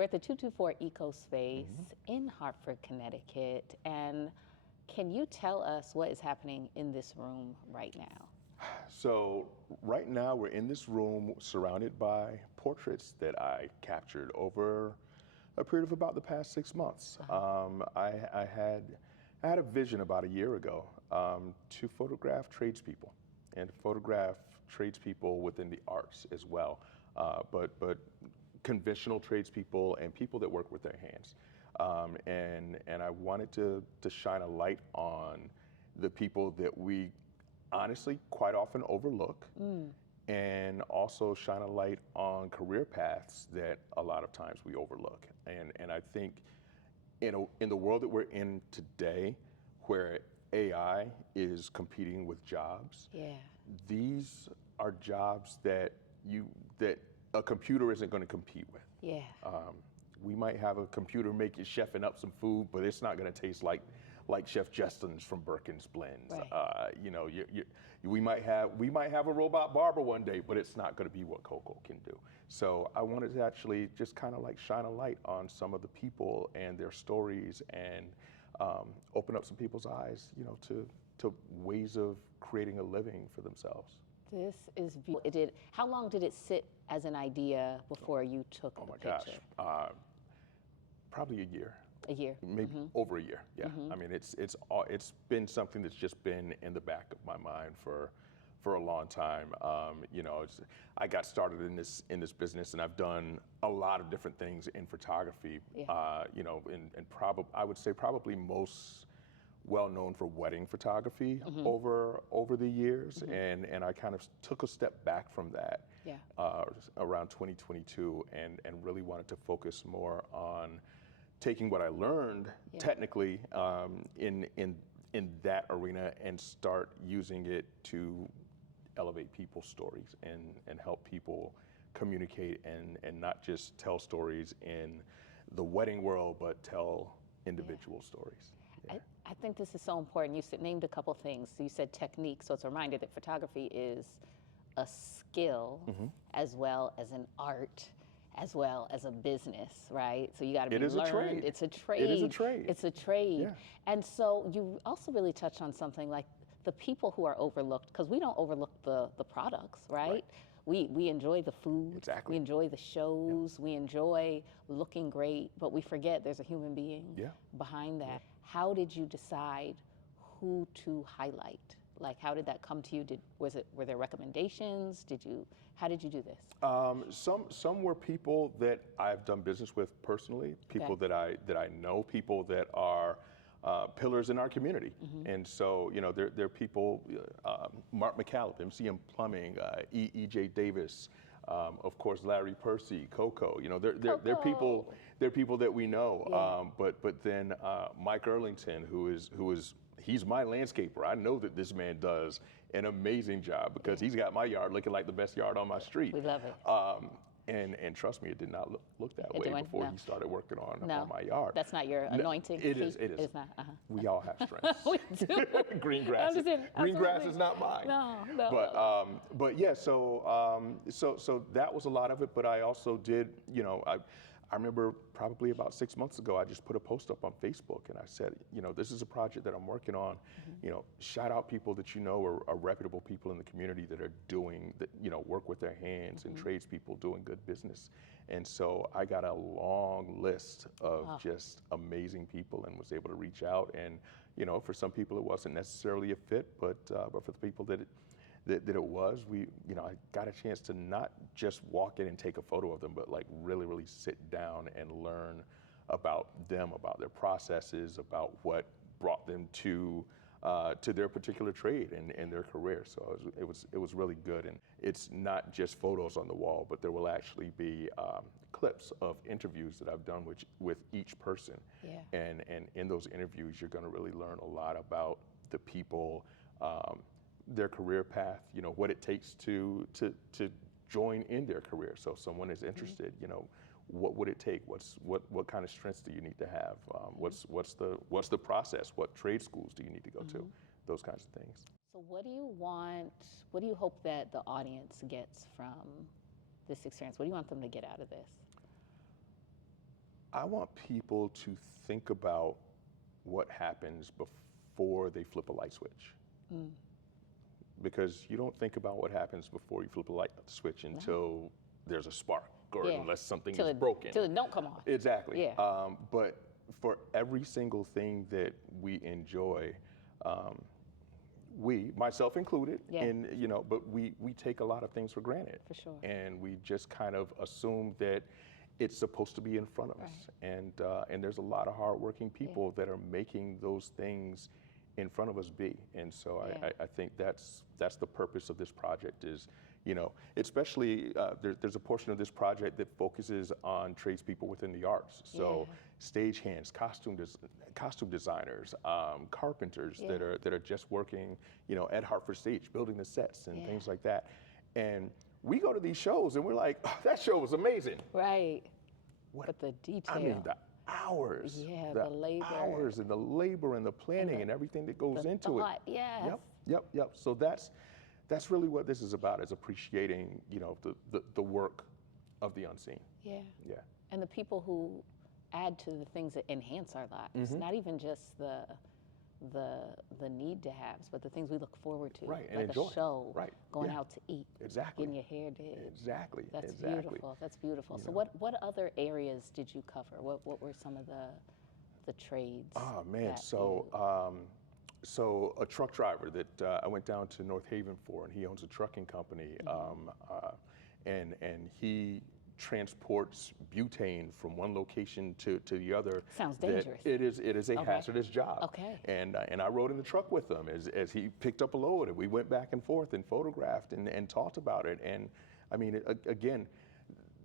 We're at the 224 Eco Space in Hartford, Connecticut. And can you tell us what is happening in this room right now? So right now we're in this room surrounded by portraits that I captured over a period of about the past 6 months. I had a vision about a year ago to photograph tradespeople and photograph tradespeople within the arts as well, but conventional tradespeople and people that work with their hands. And I wanted to shine a light on the people that we honestly quite often overlook, and also shine a light on career paths that a lot of times we overlook. And I think in the world that we're in today, where AI is competing with jobs, these are jobs that a computer isn't going to compete with. We might have a computer making chefing up some food, but it's not going to taste like Chef Justin's from Birkin's Blends. You know, we might have a robot barber one day, but it's not going to be what Coco can do. So I wanted to actually just kind of like shine a light on some of the people and their stories, and open up some people's eyes, you know, to ways of creating a living for themselves. This is beautiful. How long did it sit as an idea before you took the picture? Gosh, probably a year. A year? Maybe over a year, yeah. I mean, it's been something that's just been in the back of my mind for a long time. You know, I got started in this business, and I've done a lot of different things in photography. You know, and I would say probably most well known for wedding photography over the years, and I kind of took a step back from that around 2022, and really wanted to focus more on taking what I learned technically in that arena and start using it to elevate people's stories and help people communicate and not just tell stories in the wedding world, but tell individual stories. I think this is so important. You named a couple things. So you said technique, so it's a reminder that photography is a skill as well as an art, as well as a business, right? So you got to be learned. It's a trade. It is a trade. It's a trade. And so you also really touched on something like the people who are overlooked, because we don't overlook the products, right? We enjoy the food, we enjoy the shows, we enjoy looking great, but we forget there's a human being behind that. How did you decide who to highlight? Like, how did that come to you? Were there recommendations? How did you do this? Some were people that I've done business with personally, people that I know, people that are pillars in our community. And so, you know, there are people, Mark McCallum, MCM Plumbing, E.J. Davis, of course, Larry Percy, Coco. You know, they're people that we know. But then Mike Erlington, he's my landscaper. I know that this man does an amazing job because he's got my yard looking like the best yard on my street. We love it. And trust me, it did not look that way before he started working on my yard. That's not your anointing. It is. It is not. We all have strengths. We do. Green grass. Green grass is not mine. No. But yeah. So that was a lot of it. But I also did. You know, I remember probably about 6 months ago, I just put a post up on Facebook, and I said, you know, this is a project that I'm working on. You know, shout out people that you know are reputable people in the community that are doing that, you know, work with their hands and tradespeople doing good business. And so I got a long list of just amazing people and was able to reach out. And, you know, for some people it wasn't necessarily a fit, but for the people that it was, I got a chance to not just walk in and take a photo of them, but like really sit down and learn about them, about their processes, about what brought them to their particular trade and their career. So it was really good. And it's not just photos on the wall, but there will actually be clips of interviews that I've done with each person. And in those interviews, you're going to really learn a lot about the people, their career path, you know, what it takes to join in their career. So if someone is interested, you know, what would it take? What kind of strengths do you need to have? What's the process? What trade schools do you need to go to? Those kinds of things. So what do you hope that the audience gets from this experience? What do you want them to get out of this? I want people to think about what happens before they flip a light switch. Because you don't think about what happens before you flip a light switch until there's a spark, or unless something is broken. Till it don't come on. Exactly. Yeah. But for every single thing that we enjoy, we, myself included, and but we take a lot of things for granted. For sure. And we just kind of assume that it's supposed to be in front of us. And there's a lot of hardworking people that are making those things in front of us be. And so I think that's the purpose of this project is, especially there's a portion of this project that focuses on tradespeople within the arts. So stagehands, costume designers, carpenters that are just working, at Hartford Stage, building the sets and things like that. And we go to these shows and we're like, oh, that show was amazing. Right. But the detail. I mean, the hours. Yeah, the labor. Hours and the labor and the planning and everything that goes into it. Yes. Yep. So that's really what this is about, is appreciating, the work of the unseen. Yeah. Yeah. And the people who add to the things that enhance our lives, not even just the need to haves, but the things we look forward to, right, and like enjoy. a show, right, going out to eat, exactly, getting your hair did. Exactly. That's exactly. beautiful. That's beautiful. So what other areas did you cover? What were some of the trades? Oh man, so a truck driver that I went down to North Haven for, and he owns a trucking company, and he transports butane from one location to the other. Sounds dangerous. It is a hazardous job. Okay. And I rode in the truck with him as he picked up a load, and we went back and forth and photographed and talked about it. And I mean, again,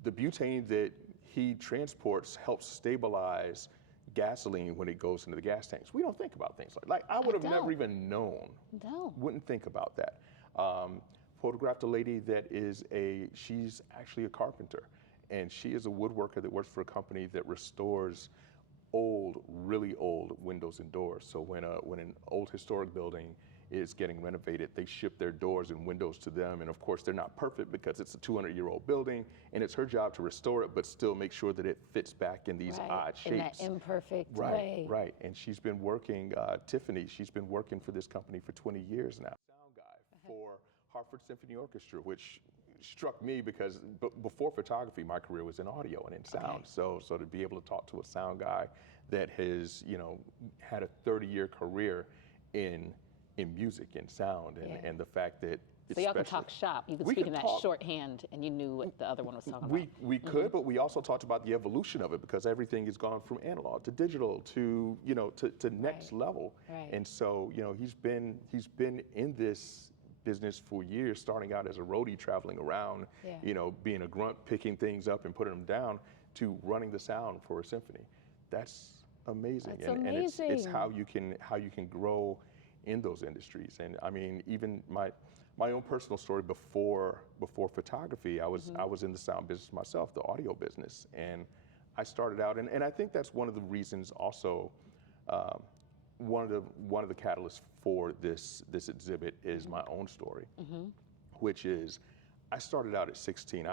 the butane that he transports helps stabilize gasoline when it goes into the gas tanks. We don't think about things like I would have never even known. No. Wouldn't think about that. Photographed a lady that she's actually a carpenter, and she is a woodworker that works for a company that restores really old windows and doors. So when an old historic building is getting renovated, they ship their doors and windows to them, and of course they're not perfect because it's a 200-year-old building, and it's her job to restore it, but still make sure that it fits back in these odd shapes. In that imperfect way. Right. And she's been working, Tiffany, she's been working for this company for 20 years now. Sound guy for Hartford Symphony Orchestra, which struck me because before photography, my career was in audio and in sound. So to be able to talk to a sound guy that has, had a 30-year career in music and sound, and the fact that so y'all could talk shop. You could speak in that shorthand, and you knew what the other one was talking about. We could, but we also talked about the evolution of it, because everything has gone from analog to digital to to next level. Right. And so he's been in this business for years, starting out as a roadie traveling around, being a grunt, picking things up and putting them down, to running the sound for a symphony. That's amazing. That's amazing. And it's how you can grow in those industries. And I mean, even my own personal story before photography, I was in the sound business myself, the audio business, and I started out, and I think that's one of the reasons also. One of the catalysts for this exhibit is my own story, which is I started out at 16.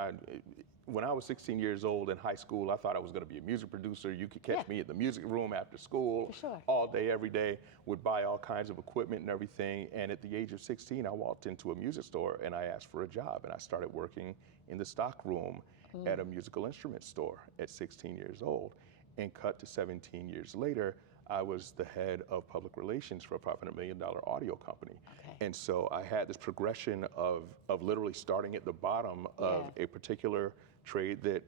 When I was 16 years old in high school, I thought I was going to be a music producer. You could catch me at the music room after school, all day, every day, would buy all kinds of equipment and everything. And at the age of 16, I walked into a music store and I asked for a job, and I started working in the stock room at a musical instrument store at 16 years old. And cut to 17 years later, I was the head of public relations for a $500 million audio company. And so I had this progression of literally starting at the bottom of a particular trade that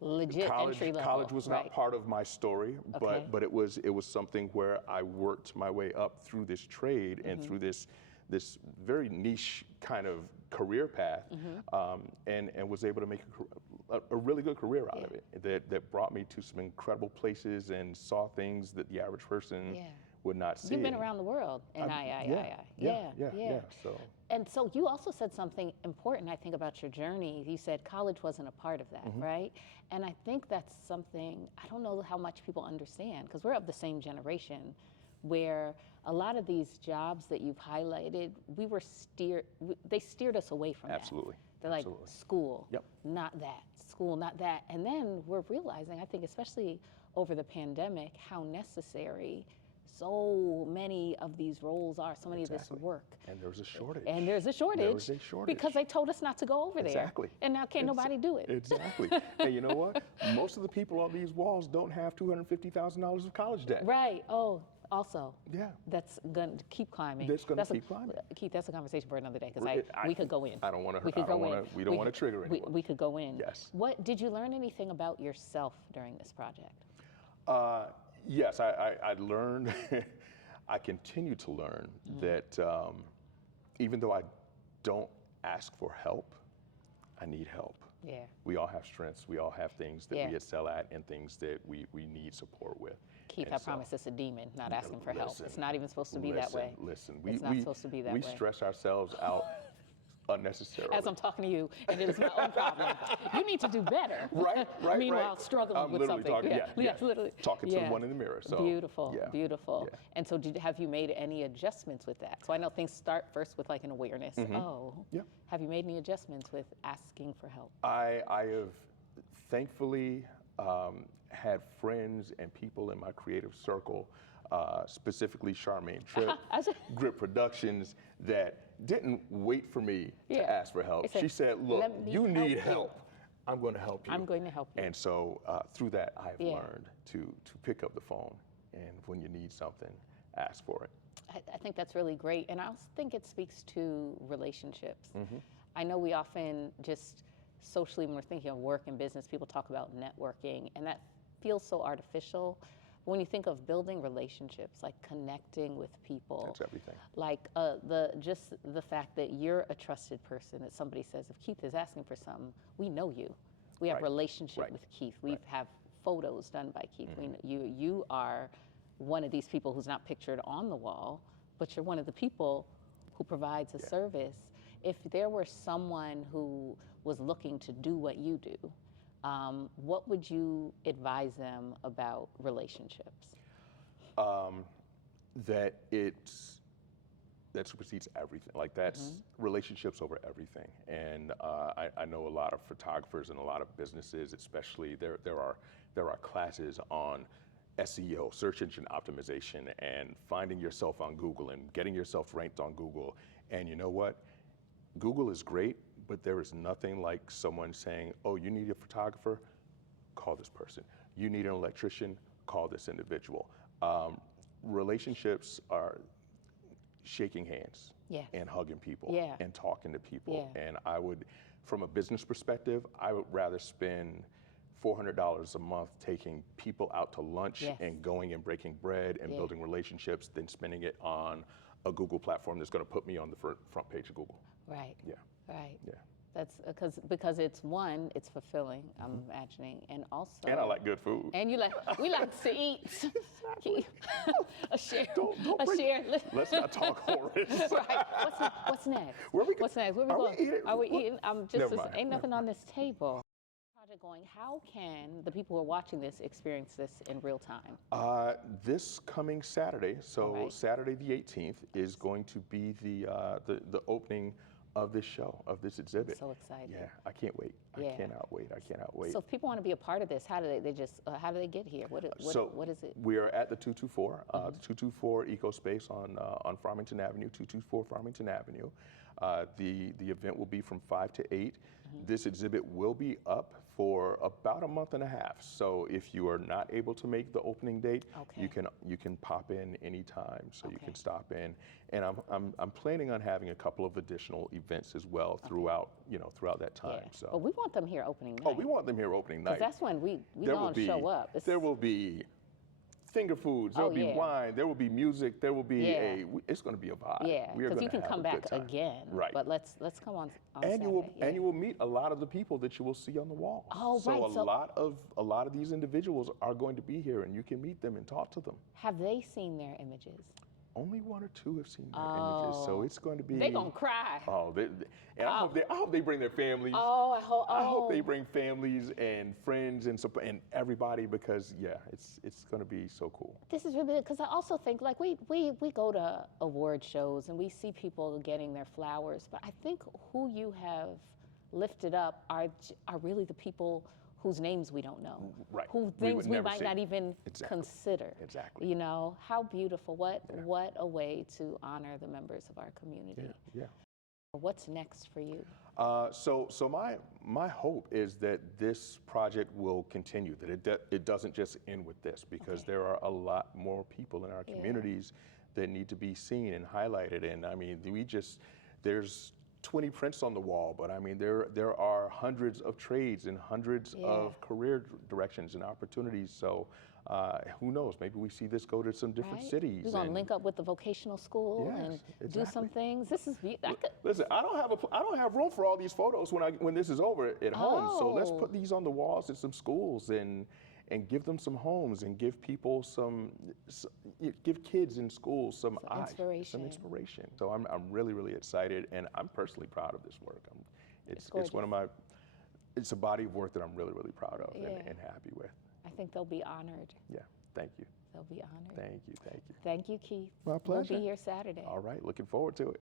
legit entry level. College was not part of my story, but it was something where I worked my way up through this trade and through this very niche kind of career path, and was able to make a really good career out of it that brought me to some incredible places and saw things that the average person would not see. You've been around the world, and And so you also said something important, I think, about your journey. You said college wasn't a part of that, right? And I think that's something, I don't know how much people understand, because we're of the same generation, where a lot of these jobs that you've highlighted, they steered us away from Absolutely. that. They're like, Absolutely. school, Yep. not that, school, not that. And then we're realizing, I think especially over the pandemic, how necessary so many of these roles are, so many of this work. And there's a shortage. And there's a shortage. There was a shortage. Because they told us not to go over there. Exactly. And now can't nobody do it. Exactly. And you know what? Most of the people on these walls don't have $250,000 of college debt. Right. Oh, also. Yeah. That's going to keep climbing. That's going to keep climbing. Keith, that's a conversation for another day because we could go in. I don't want to. We don't want to trigger anyone. We could go in. Yes. What did you learn anything about yourself during this project? Yes, I learned. I continue to learn that even though I don't ask for help, I need help. Yeah. We all have strengths. We all have things that we excel at and things that we need support with. Keith, I promise it's a demon, not asking for help. It's not even supposed to be that way. Listen, it's not supposed to be that way. We stress ourselves out unnecessarily. As I'm talking to you, and it is my own problem. You need to do better. Right. Meanwhile, struggling with something. Literally. Talking to one in the mirror. So, beautiful. Yeah. And so have you made any adjustments with that? So I know things start first with like an awareness. Oh. Yeah. Have you made any adjustments with asking for help? I have thankfully had friends and people in my creative circle, specifically Charmaine Tripp, Grip Productions, that didn't wait for me to ask for help. She said, look, you need help. I'm going to help you. I'm going to help you. And so through that, I've learned to pick up the phone, and when you need something, ask for it. I think that's really great. And I also think it speaks to relationships. I know we often just socially, when we're thinking of work and business, people talk about networking, and that feels so artificial. When you think of building relationships, like connecting with people, that's everything. Like just the fact that you're a trusted person, that somebody says, if Keith is asking for something, we know you. We have a relationship with Keith. We have photos done by Keith. You are one of these people who's not pictured on the wall, but you're one of the people who provides a service. If there were someone who was looking to do what you do, what would you advise them about relationships? That supersedes everything. Like that's relationships over everything. And I know a lot of photographers and a lot of businesses, especially there are classes on SEO, search engine optimization, and finding yourself on Google and getting yourself ranked on Google. And you know what? Google is great, but there is nothing like someone saying, oh, you need a photographer? Call this person. You need an electrician? Call this individual. Relationships are shaking hands and hugging people and talking to people. And I would, from a business perspective, I would rather spend $400 a month taking people out to lunch and going and breaking bread and building relationships than spending it on a Google platform that's going to put me on the front page of Google. Right. Yeah. Right. Yeah. That's because it's fulfilling, I'm imagining, and also. And I like good food. And we like to eat. Exactly. a share. Don't share. Let's not talk horrors. Right. What's next? What's next? Where we going? Are we eating? Ain't nothing on this table. Project going. How can the people who are watching this experience this in real time? This coming Saturday, Saturday the 18th, is going to be the opening of this show, of this exhibit. I'm so excited. Yeah, I can't wait. I cannot wait. So if people want to be a part of this, how do how do they get here? What is it? We are at the 224, the 224 Eco Space on Farmington Avenue, 224 Farmington Avenue. The event will be from 5 to 8. This exhibit will be up for about a month and a half. So if you are not able to make the opening date, you can pop in anytime. So you can stop in, and I'm planning on having a couple of additional events as well throughout that time. Yeah. So, but we want them here opening night. Oh, we want them here opening night. Because that's when we gonna show up. There will be finger foods, there will be wine, there will be music, there will be it's going to be a vibe. Yeah, because you can come back again. Right. But let's come on and Saturday. You will meet a lot of the people that you will see on the wall. Oh, so right. a lot of these individuals are going to be here, and you can meet them and talk to them. Have they seen their images? Only one or two have seen their images, so it's going to be. They're gonna cry. I hope they bring their families. I hope they bring families and friends and support and everybody, because it's going to be so cool. This is really, because I also think like we go to award shows and we see people getting their flowers, but I think who you have lifted up are really the people whose names we don't know, Right. whose We names would we never might see. not even Exactly. consider. Exactly. You know, how beautiful. What Yeah. a way to honor the members of our community. Yeah. Yeah. What's next for you? So my hope is that this project will continue, that it doesn't just end with this, because Okay. there are a lot more people in our Yeah. communities that need to be seen and highlighted. And I mean, there's 20 prints on the wall, but I mean, there are hundreds of trades and hundreds Yeah. of career directions and opportunities. So who knows? Maybe we see this go to some different Right? cities. We're gonna and- link up with the vocational school Yes, and do exactly. some things. This is Listen, I don't have room for all these photos when this is over at home. So let's Oh. put these on the walls at some schools and give them some homes and give people give kids in schools some inspiration. So I'm really excited, and I'm personally proud of this work. It's it's a body of work that I'm really proud of and happy with. I think they'll be honored. Yeah, thank you. They'll be honored. Thank you. Thank you, Keith. My pleasure. We'll be here Saturday. All right, looking forward to it.